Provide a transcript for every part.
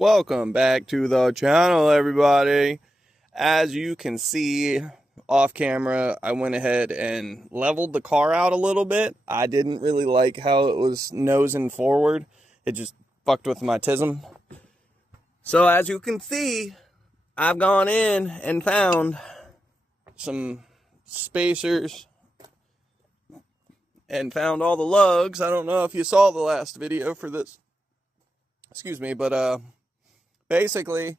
Welcome back to the channel, everybody. As you can see off camera, I went ahead and leveled the car out a little bit. I didn't really like how it was nosing forward. It just fucked with my TISM. So as you can see, I've gone in and found some spacers and found all the lugs. I don't know if you saw the last video for this. Excuse me, but basically,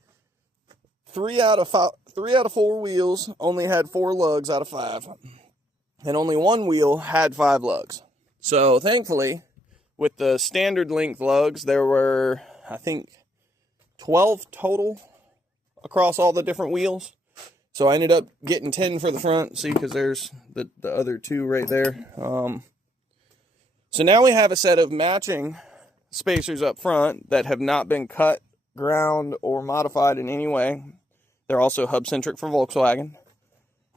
3 out of 4 wheels only had 4 lugs out of 5. And only 1 wheel had 5 lugs. So thankfully, with the standard length lugs, there were, I think, 12 total across all the different wheels. So I ended up getting 10 for the front, see, because there's the other 2 right there. So now we have a set of matching spacers up front that have not been cut, ground, or modified in any way. They're also hub-centric for Volkswagen.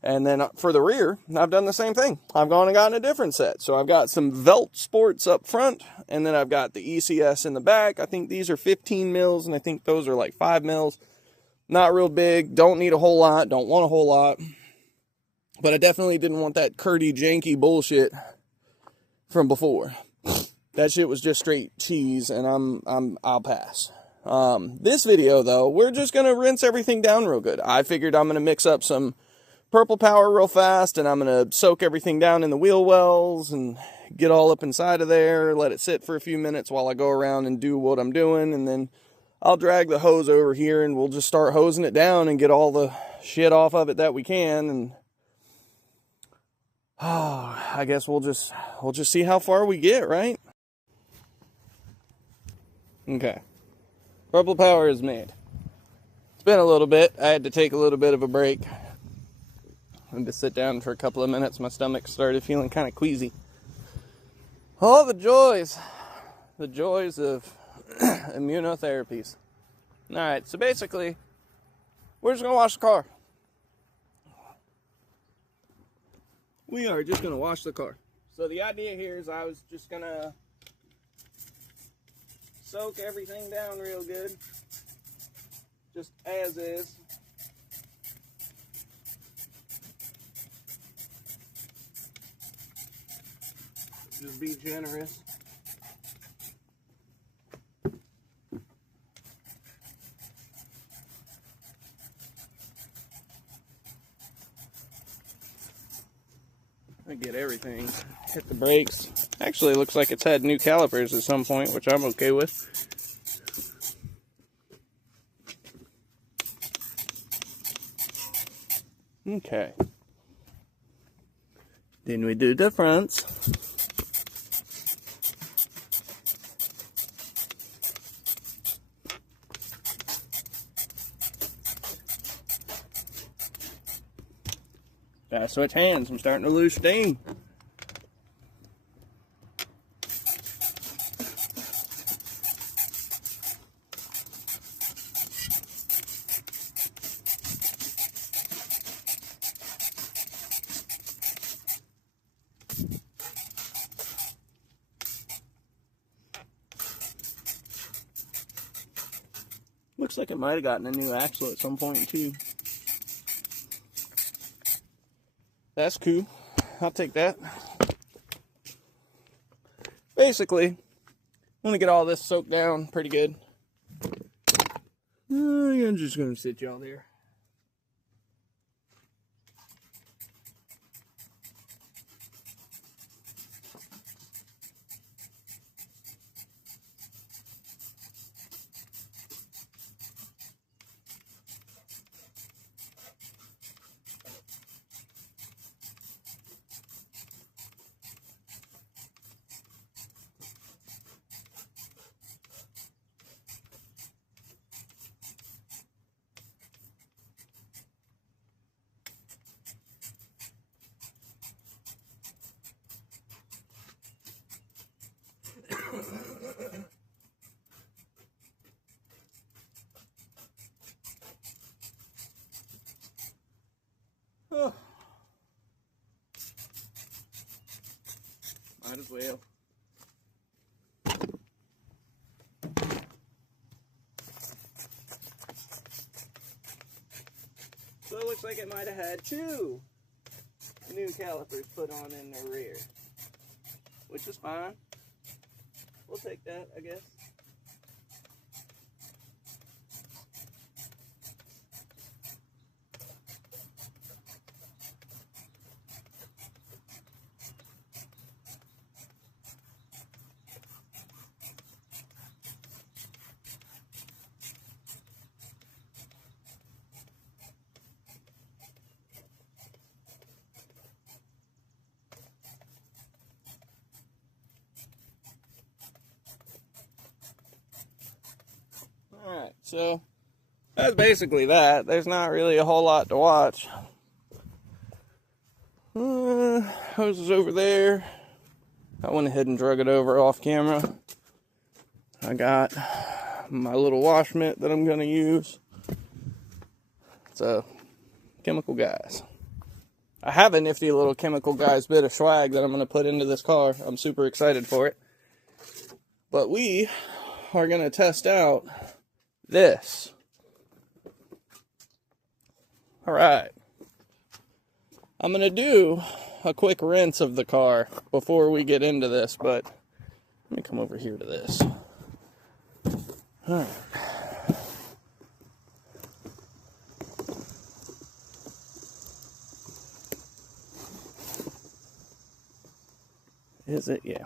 And then for the rear, I've done the same thing. I've gone and gotten a different set. So I've got some Velt Sports up front, and then I've got the ECS in the back. I think these are 15 mils, and I think those are like 5 mils. Not real big, don't need a whole lot, don't want a whole lot. But I definitely didn't want that curdy, janky bullshit from before. That shit was just straight cheese, and I'll pass. This video, though, we're just going to rinse everything down real good. I figured I'm going to mix up some Purple Power real fast, and I'm going to soak everything down in the wheel wells and get all up inside of there, let it sit for a few minutes while I go around and do what I'm doing, and then I'll drag the hose over here, and we'll just start hosing it down and get all the shit off of it that we can, and I guess we'll just see how far we get, right? Okay. Purple Power is made. It's been a little bit. I had to take a little bit of a break. I had to sit down for a couple of minutes. My stomach started feeling kind of queasy. All the joys of immunotherapies. Alright, so basically, we're just going to wash the car. We are just going to wash the car. So the idea here is I was just going to soak everything down real good, just as is. Just be generous. I get everything. Hit the brakes. Actually, looks like it's had new calipers at some point, which I'm okay with. Okay. Then we do the fronts. Gotta switch hands. I'm starting to lose steam. Looks like it might have gotten a new axle at some point too. That's cool. I'll take that. Basically, I'm gonna get all this soaked down pretty good. I'm just gonna sit y'all there. Oh. Might as well. it looks like it might have had 2 new calipers put on in the rear, which is fine. We'll take that, I guess. Alright, so that's basically that. There's not really a whole lot to watch. Hose is over there. I went ahead and drug it over off camera. I got my little wash mitt that I'm going to use. It's a Chemical Guys. I have a nifty little Chemical Guys bit of swag that I'm going to put into this car. I'm super excited for it. But we are going to test out this. Alright. I'm going to do a quick rinse of the car before we get into this, but let me come over here to this. Alright. Is it? Yeah.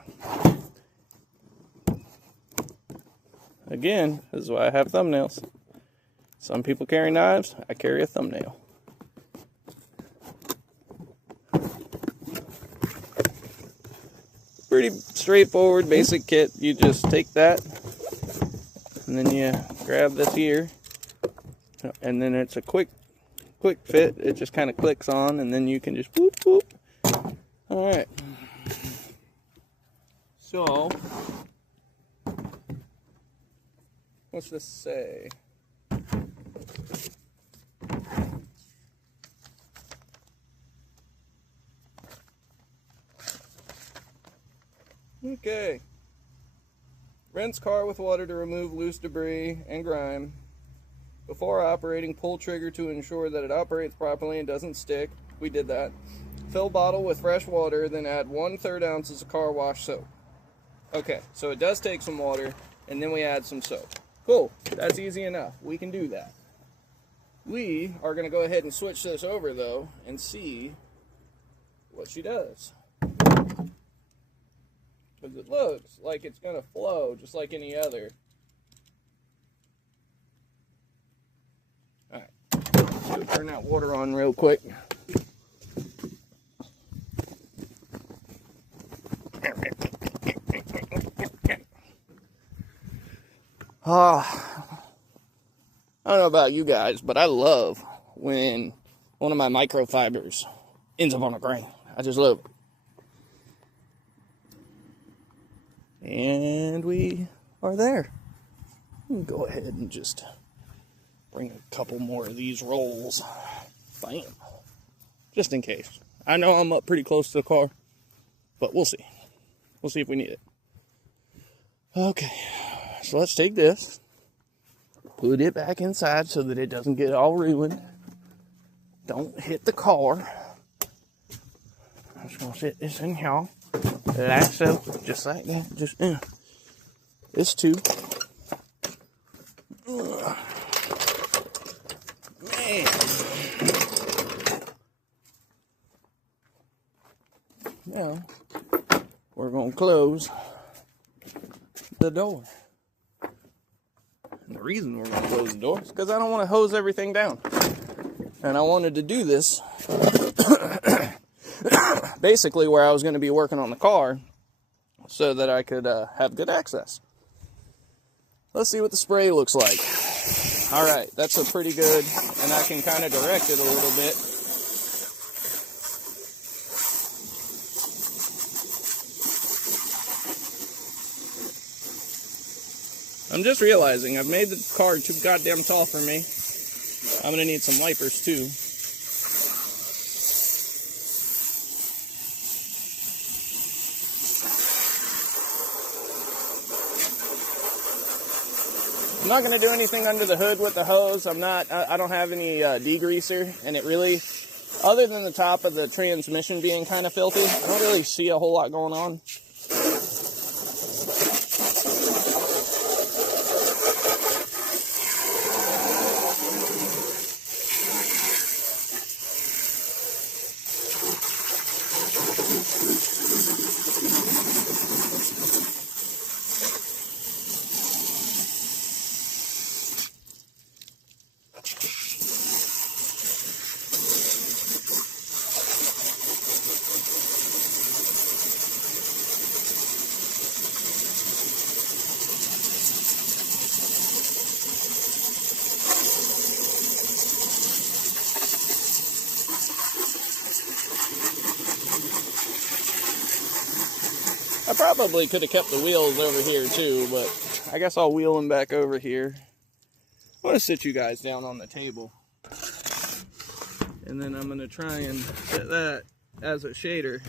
Again, this is why I have thumbnails. Some people carry knives, I carry a thumbnail. Pretty straightforward, basic kit. You just take that, and then you grab this here, and then it's a quick fit. It just kind of clicks on, and then you can just boop, boop. Alright. So, what's this say? Okay. Rinse car with water to remove loose debris and grime. Before operating, pull trigger to ensure that it operates properly and doesn't stick. We did that. Fill bottle with fresh water, then add 1/3 ounces of car wash soap. Okay, so it does take some water, and then we add some soap. Cool, that's easy enough. We can do that. We are going to go ahead and switch this over, though, and see what she does. Because it looks like it's going to flow just like any other. Alright, let's go turn that water on real quick. I don't know about you guys, but I love when one of my microfibers ends up on a grain. I just love it. And we are there. Go ahead and just bring a couple more of these rolls. Bam. Just in case. I know I'm up pretty close to the car, but we'll see. We'll see if we need it. Okay, so let's take this, put it back inside so that it doesn't get all ruined. Don't hit the car. I'm just going to sit this in here. Like so, just like that. Just this too. Man. Now we're gonna close the door. And the reason we're gonna close the door is because I don't want to hose everything down, and I wanted to do this basically where I was going to be working on the car so that I could have good access. Let's see what the spray looks like. Alright, that's a pretty good, and I can kind of direct it a little bit. I'm just realizing I've made the car too goddamn tall for me. I'm going to need some wipers too. I'm not going to do anything under the hood with the hose. I don't have any degreaser, and it really, other than the top of the transmission being kind of filthy, I don't really see a whole lot going on. I probably could have kept the wheels over here too, but I guess I'll wheel them back over here. I'm going to sit you guys down on the table. And then I'm going to try and set that as a shader.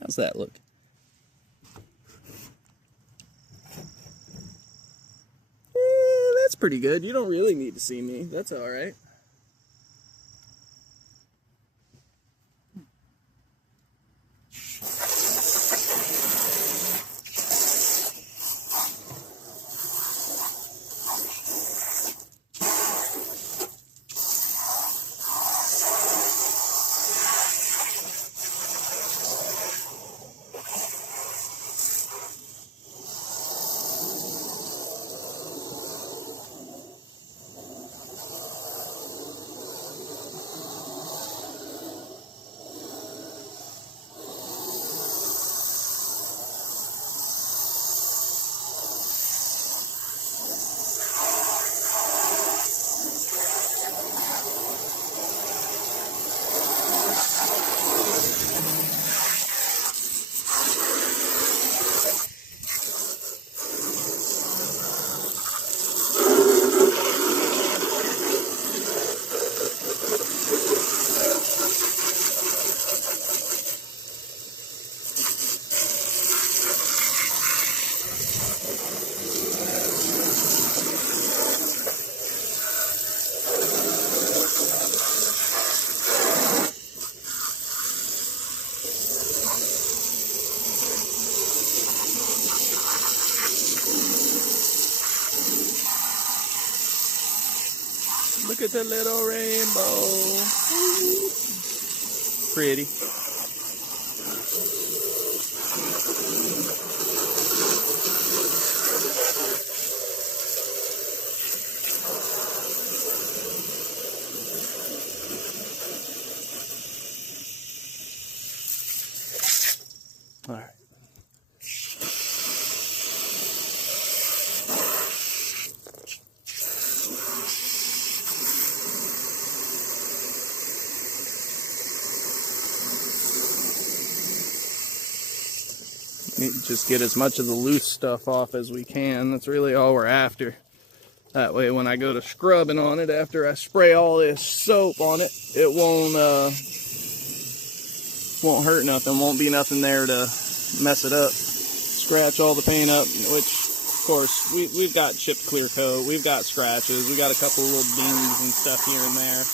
How's that look? That's pretty good. You don't really need to see me. That's all right. Look at the little rainbow. Pretty. All right. Just get as much of the loose stuff off as we can. That's really all we're after. That way when I go to scrubbing on it, after I spray all this soap on it, it won't hurt nothing. Won't be nothing there to mess it up. Scratch all the paint up, which of course we've got chipped clear coat, we've got scratches, we got a couple little dings and stuff here and there.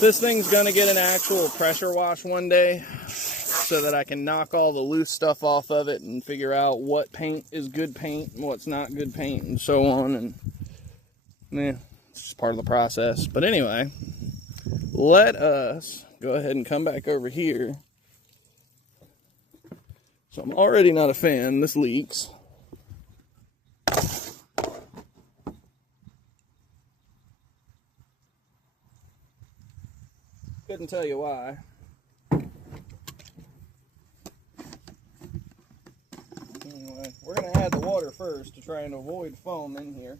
This thing's gonna get an actual pressure wash one day, so that I can knock all the loose stuff off of it and figure out what paint is good paint and what's not good paint and so on. And yeah, it's just part of the process. But anyway, let us go ahead and come back over here. So I'm already not a fan. This leaks. Couldn't tell you why. Anyway, we're going to add the water first to try and avoid foam in here.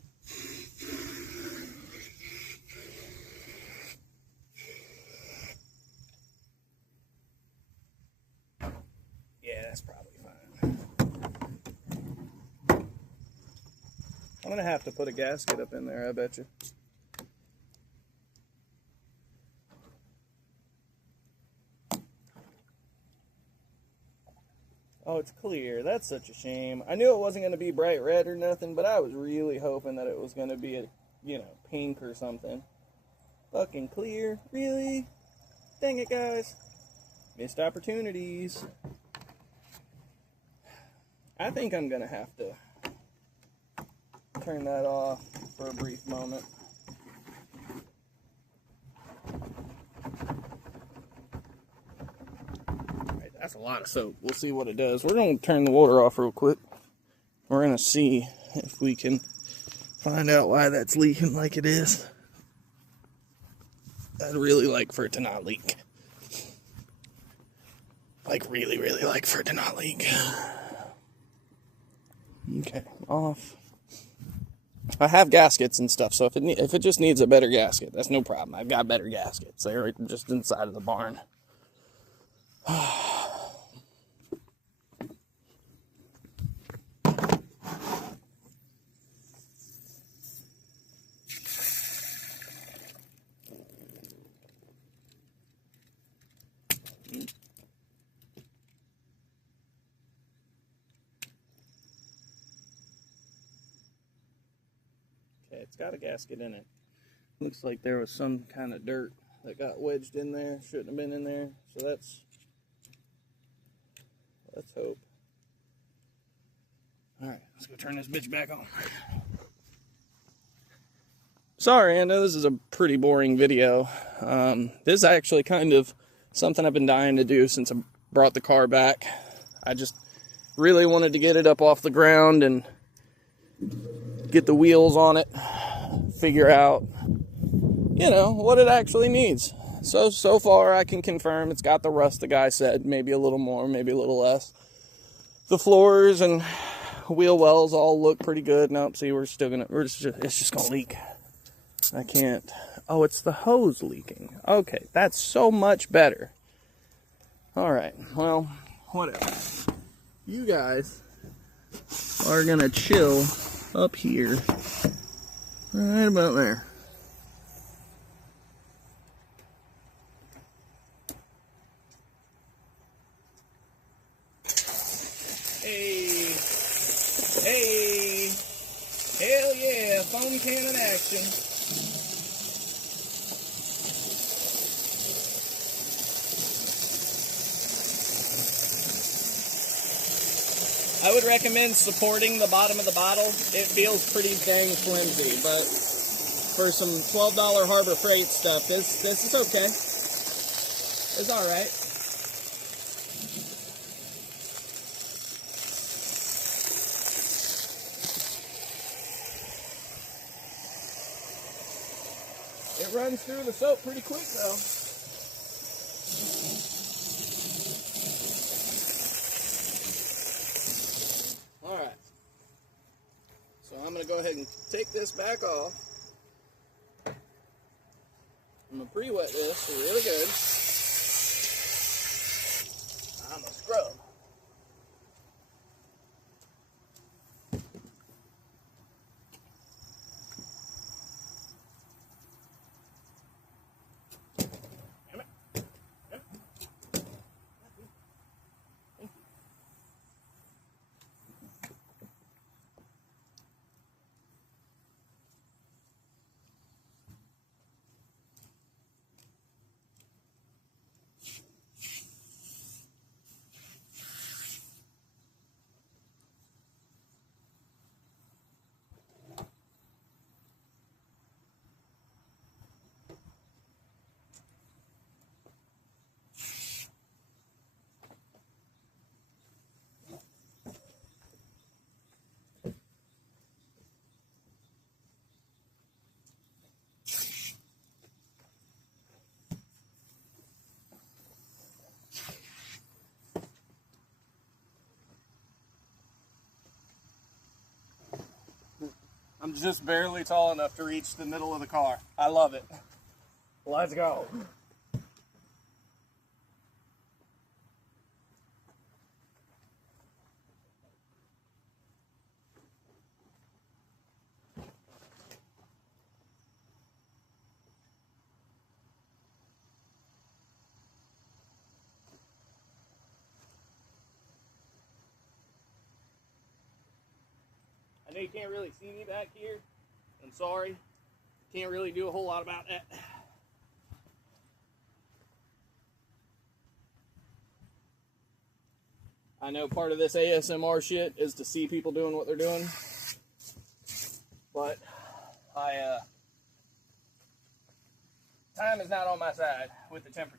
Yeah, that's probably fine. I'm going to have to put a gasket up in there, I bet you. Oh, it's clear. That's such a shame. I knew it wasn't going to be bright red or nothing, but I was really hoping that it was going to be a, pink or something. Fucking clear. Really? Dang it, guys. Missed opportunities. I think I'm going to have to turn that off for a brief moment. Alright, that's a lot of soap. We'll see what it does. We're going to turn the water off real quick. We're going to see if we can find out why that's leaking like it is. I'd really like for it to not leak. Like, really, really like for it to not leak. Okay, off. I have gaskets and stuff, so if it just needs a better gasket, that's no problem. I've got better gaskets. They're just inside of the barn. Okay, it's got a gasket in it. Looks like there was some kind of dirt that got wedged in there. Shouldn't have been in there. So let's hope. Alright, let's go turn this bitch back on. Sorry, I know this is a pretty boring video. This is actually kind of something I've been dying to do since I brought the car back. I just really wanted to get it up off the ground and get the wheels on it, figure out, what it actually needs. So far I can confirm it's got the rust the guy said, maybe a little more, maybe a little less. The floors and wheel wells all look pretty good. Nope, see, it's just gonna leak. I can't. Oh, it's the hose leaking. Okay, that's so much better. Alright, well, whatever. You guys are gonna chill up here, right about there. Hey, hell yeah, foam cannon action. I would recommend supporting the bottom of the bottle. It feels pretty dang flimsy, but for some $12 Harbor Freight stuff, this is okay. It's alright. It runs through the soap pretty quick though. Alright. So I'm going to go ahead and take this back off. I'm going to pre-wet this really good. I'm going to scrub. I'm just barely tall enough to reach the middle of the car. I love it. Let's go. I know you can't really see me back here. I'm sorry. Can't really do a whole lot about that. I know part of this ASMR shit is to see people doing what they're doing. But time is not on my side with the temperatures.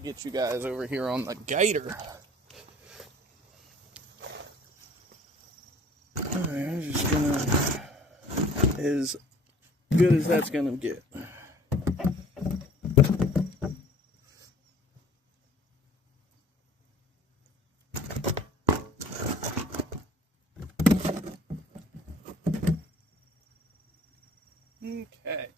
Get you guys over here on the gator. Alright, I'm just gonna, as good as that's gonna get. Okay.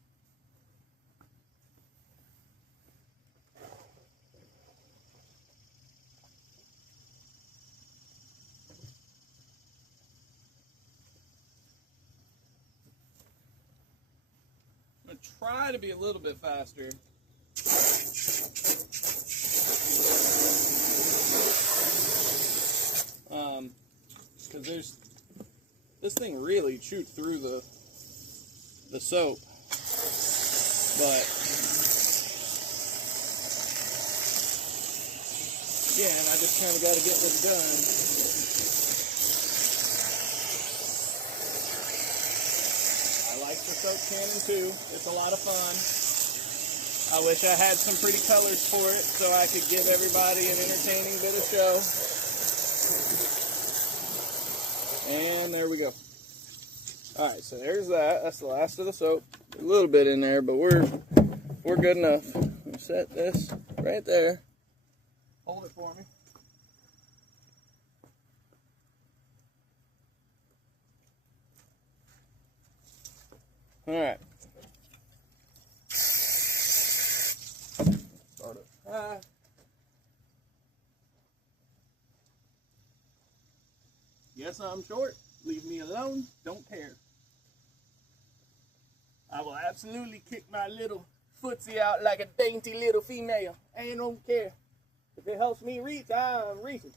I'm gonna try to be a little bit faster. Because this thing really chewed through the soap, but again, I just kind of got to get this done. I like the soap cannon too. It's a lot of fun. I wish I had some pretty colors for it so I could give everybody an entertaining bit of show. And there we go. Alright, so there's that. That's the last of the soap. A little bit in there, but we're good enough. I'll set this right there. Hold it for me. Alright. Start it high. Yes, I'm short. Leave me alone. Don't care. I will absolutely kick my little footsie out like a dainty little female. I don't care. If it helps me reach, I'm reaching.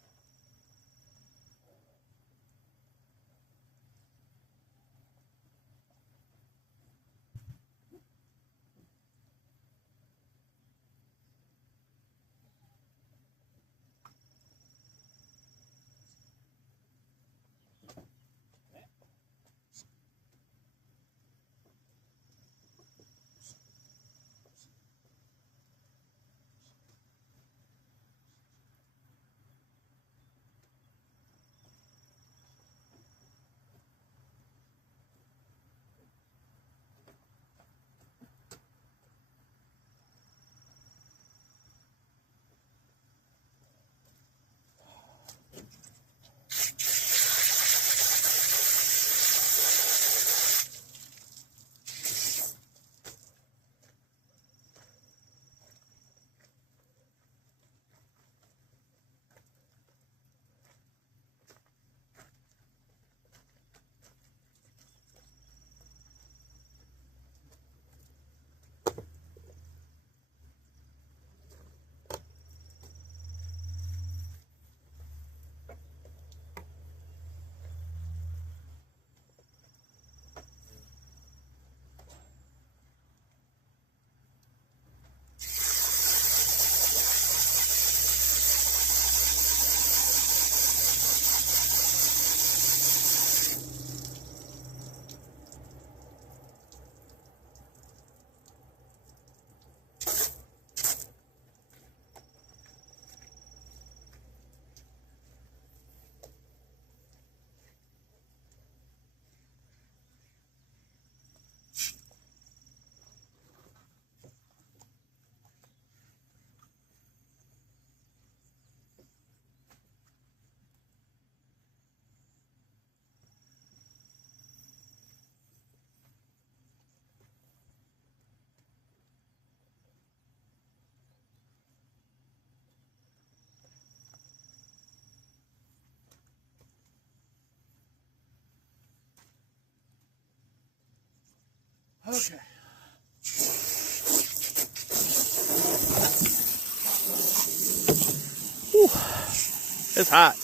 Okay. Whew. It's hot.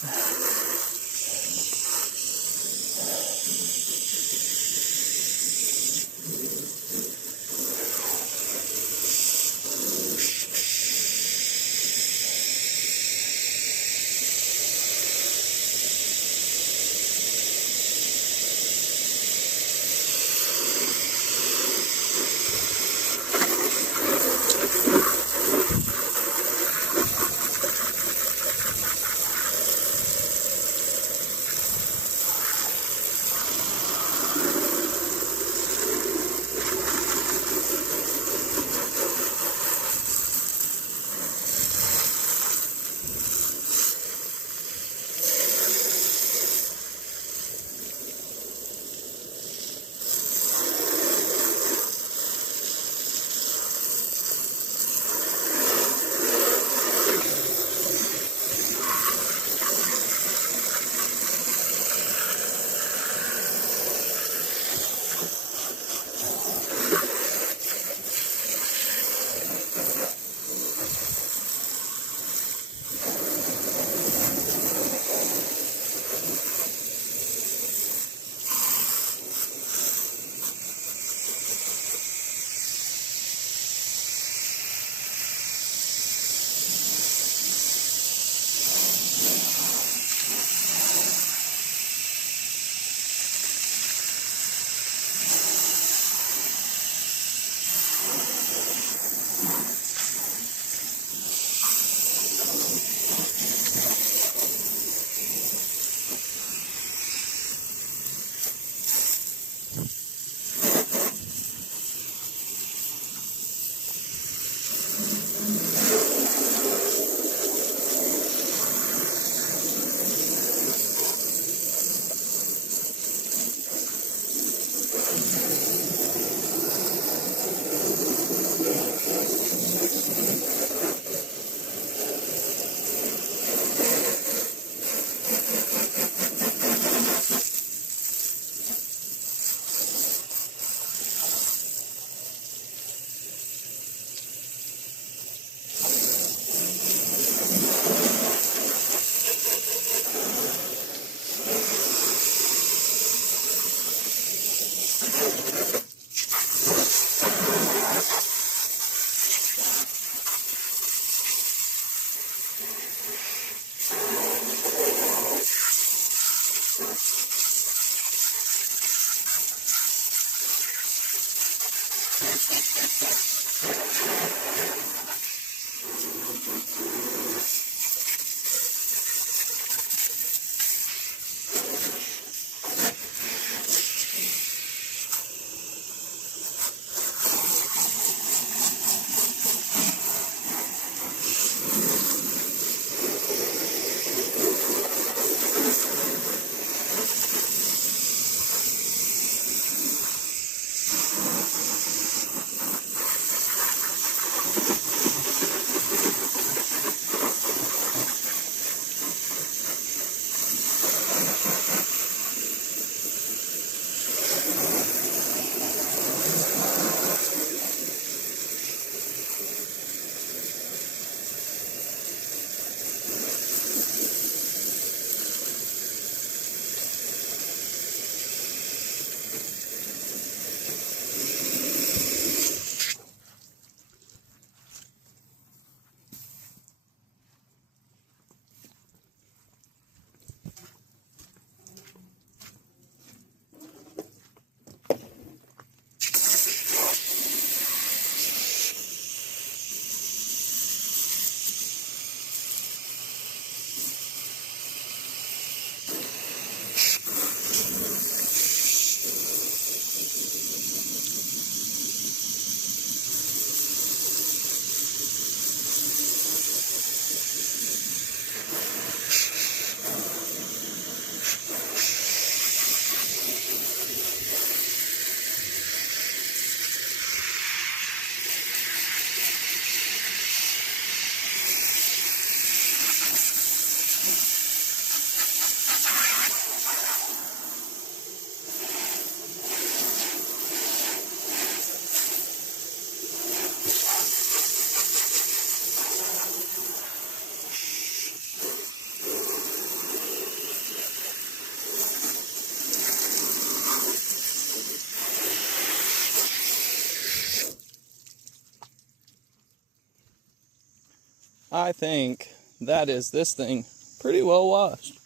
I think that is this thing pretty well washed.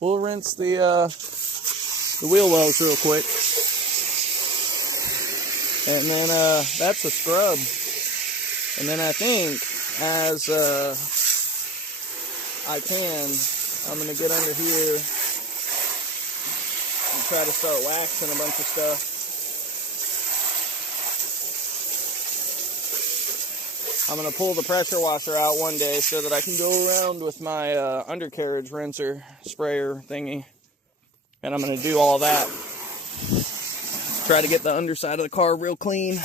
We'll rinse the wheel wells real quick. And then that's a scrub. And then I think as I can, I'm going to get under here and try to start waxing a bunch of stuff. I'm going to pull the pressure washer out one day so that I can go around with my undercarriage rinser sprayer thingy. And I'm going to do all that. Try to get the underside of the car real clean.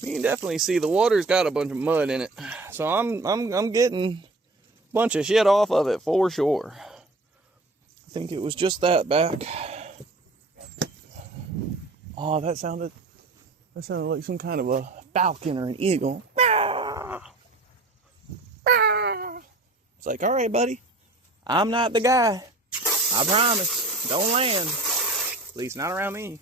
You can definitely see the water's got a bunch of mud in it. So I'm getting a bunch of shit off of it for sure. I think it was just that back. Oh, that sounded like some kind of a falcon or an eagle. It's like, all right, buddy, I'm not the guy. I promise. Don't land. At least not around me.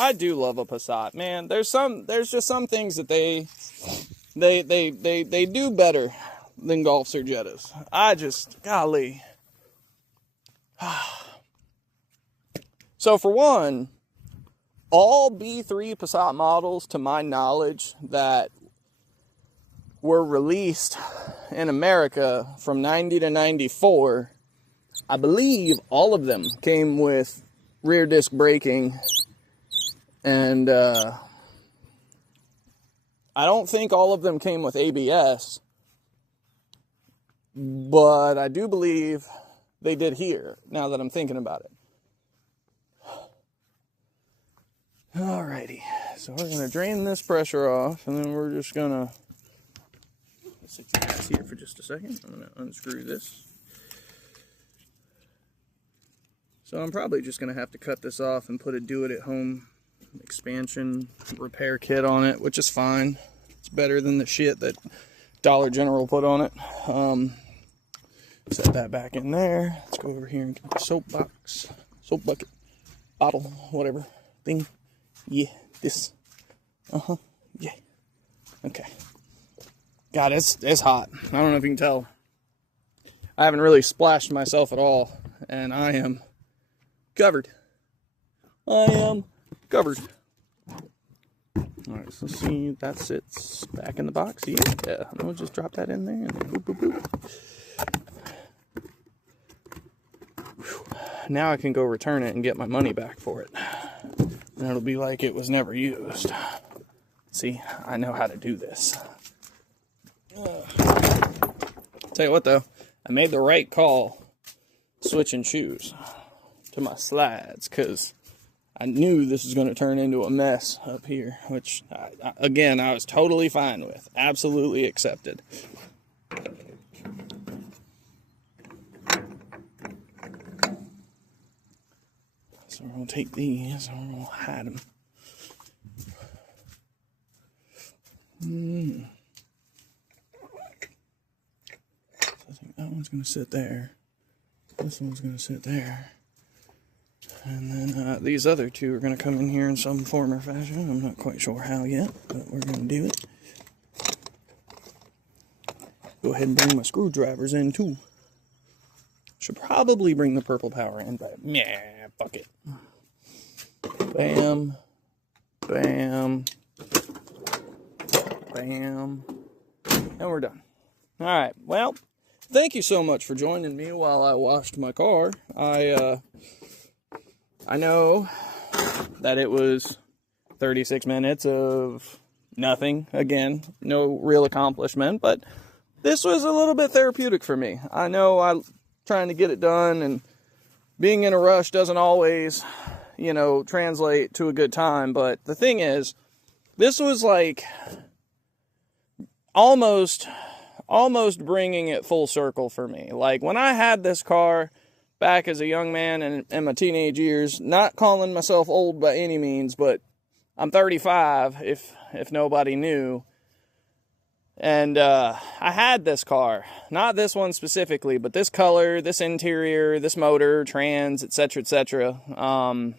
I do love a Passat, man. There's just some things that they do better than Golfs or Jettas. Golly. So for one, all B3 Passat models, to my knowledge, that were released in America from 90 to 94, I believe all of them came with rear disc braking. And I don't think all of them came with ABS, but I do believe they did here, now that I'm thinking about it. Alrighty, so we're going to drain this pressure off, and then we're just going to stick the gas here for just a second. I'm going to unscrew this. So I'm probably just going to have to cut this off and put a do-it-at-home expansion repair kit on it, which is fine. It's better than the shit that Dollar General put on it. Set that back in there. Let's go over here and get the soap bucket, bottle, whatever thing. Yeah, this. Yeah. Okay. God, it's hot. I don't know if you can tell. I haven't really splashed myself at all, and I am covered. Covered. Alright, so see, that sits back in the box. Yeah, and we'll just drop that in there and then boop, boop, boop. Whew. Now I can go return it and get my money back for it. And it'll be like it was never used. See, I know how to do this. Tell you what though, I made the right call switching shoes to my slides, because I knew this was going to turn into a mess up here, which, again, I was totally fine with. Absolutely accepted. So we're going to take these and we're going to hide them. So I think that one's going to sit there. This one's going to sit there. And then these other two are going to come in here in some form or fashion. I'm not quite sure how yet, but we're going to do it. Go ahead and bring my screwdrivers in too. Should probably bring the purple power in, but yeah, fuck it. Bam. Bam. Bam. And we're done. All right, well, thank you so much for joining me while I washed my car. I know that it was 36 minutes of nothing, again, no real accomplishment, but this was a little bit therapeutic for me. I know I'm trying to get it done, and being in a rush doesn't always, translate to a good time, but the thing is, this was like almost bringing it full circle for me. Like, when I had this car back as a young man and in my teenage years, not calling myself old by any means, but I'm 35 if nobody knew. And I had this car, not this one specifically, but this color, this interior, this motor, trans, etc., etc.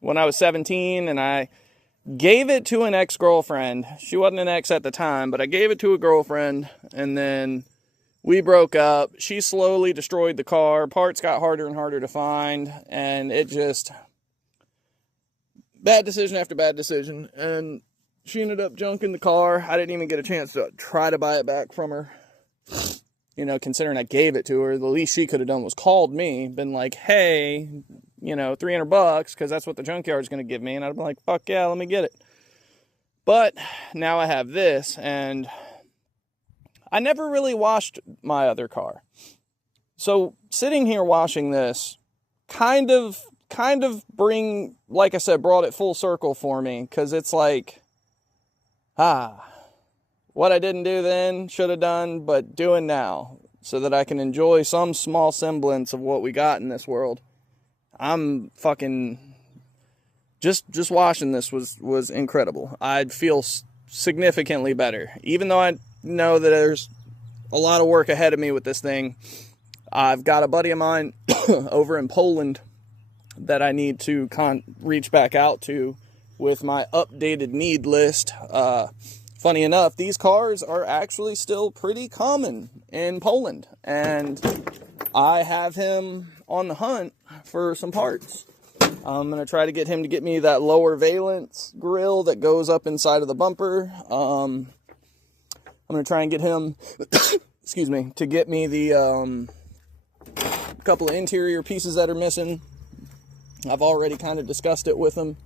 When I was 17, and I gave it to an ex-girlfriend. She wasn't an ex at the time, but I gave it to a girlfriend, and then we broke up. She slowly destroyed the car. Parts got harder and harder to find, and it just... bad decision after bad decision, and she ended up junking the car. I didn't even get a chance to try to buy it back from her. Considering I gave it to her, the least she could have done was called me, been like, hey, $300, because that's what the junkyard's going to give me. And I'd be like, fuck yeah, let me get it. But now I have this, and I never really washed my other car. So sitting here washing this kind of brought it full circle for me, because it's like, what I didn't do then, should have done, but doing now, so that I can enjoy some small semblance of what we got in this world. I'm fucking... Just washing this was incredible. I'd feel significantly better. Even though I know that there's a lot of work ahead of me with this thing, I've got a buddy of mine over in Poland that I need to reach back out to with my updated need list. Funny enough, these cars are actually still pretty common in Poland, and I have him on the hunt for some parts. I'm going to try to get him to get me that lower valence grill that goes up inside of the bumper. I'm going to try and get him, excuse me, to get me the couple of interior pieces that are missing. I've already kind of discussed it with him.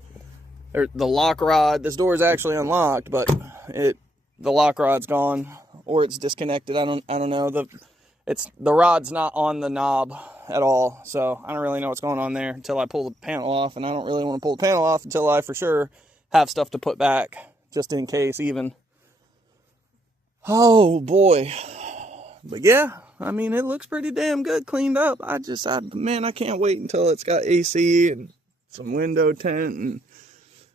The lock rod, this door is actually unlocked, but the lock rod's gone, or it's disconnected. I don't know. The rod's not on the knob at all, so I don't really know what's going on there until I pull the panel off, and I don't really want to pull the panel off until I for sure have stuff to put back, just in case even. Oh boy. But yeah, I mean, it looks pretty damn good cleaned up. I can't wait until it's got AC and some window tint and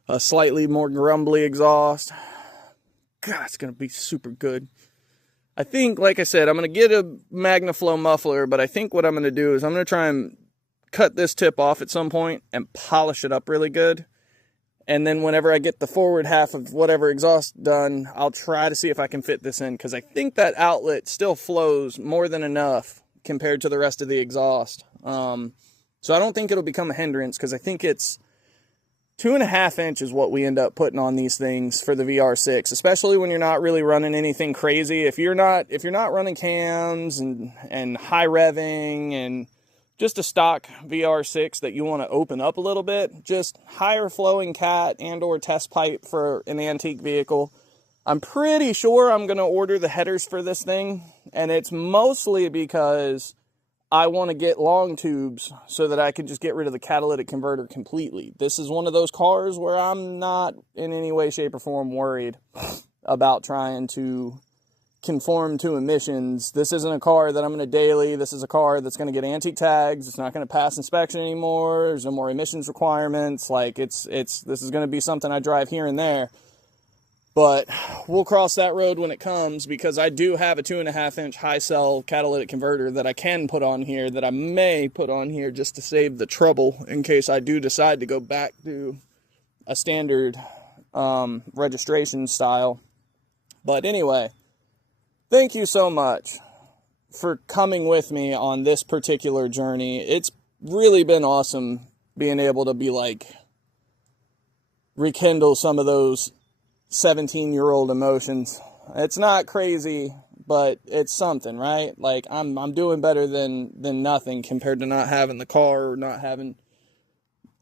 a slightly more grumbly exhaust. God, it's going to be super good. I think, like I said, I'm going to get a MagnaFlow muffler, but I think what I'm going to do is I'm going to try and cut this tip off at some point and polish it up really good. And then whenever I get the forward half of whatever exhaust done, I'll try to see if I can fit this in, because I think that outlet still flows more than enough compared to the rest of the exhaust. So I don't think it'll become a hindrance, because I think it's 2.5 inches is what we end up putting on these things for the VR6, especially when you're not really running anything crazy. If you're not running cams and high revving and just a stock VR6 that you want to open up a little bit, just higher flowing cat and or test pipe for an antique vehicle. I'm pretty sure I'm going to order the headers for this thing, and it's mostly because I want to get long tubes so that I can just get rid of the catalytic converter completely. This is one of those cars where I'm not in any way, shape, or form worried about trying to conform to emissions. This isn't a car that I'm going to daily. This is a car that's going to get antique tags. It's not going to pass inspection anymore. There's no more emissions requirements. Like, this is going to be something I drive here and there. But we'll cross that road when it comes, because I do have a 2.5 inch high cell catalytic converter that I can put on here, that I may put on here just to save the trouble in case I do decide to go back to a standard registration style. But anyway, thank you so much for coming with me on this particular journey. It's really been awesome being able to be like, rekindle some of those 17-year-old emotions. It's not crazy, but it's something, right? Like, I'm doing better than nothing compared to not having the car or not having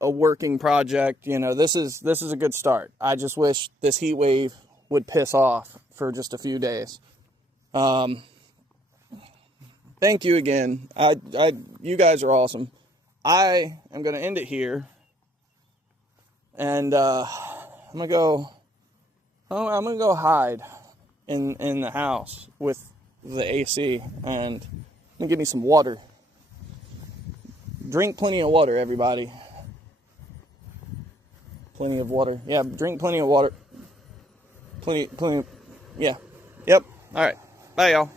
a working project. You know, this is a good start. I just wish this heat wave would piss off for just a few days. Thank you again. You guys are awesome. I am going to end it here, and I'm gonna go hide in the house with the AC, and I'm gonna give me some water. Drink plenty of water, everybody. Plenty of water. Yeah, drink plenty of water. Plenty. Yeah. Yep. All right. Bye, y'all.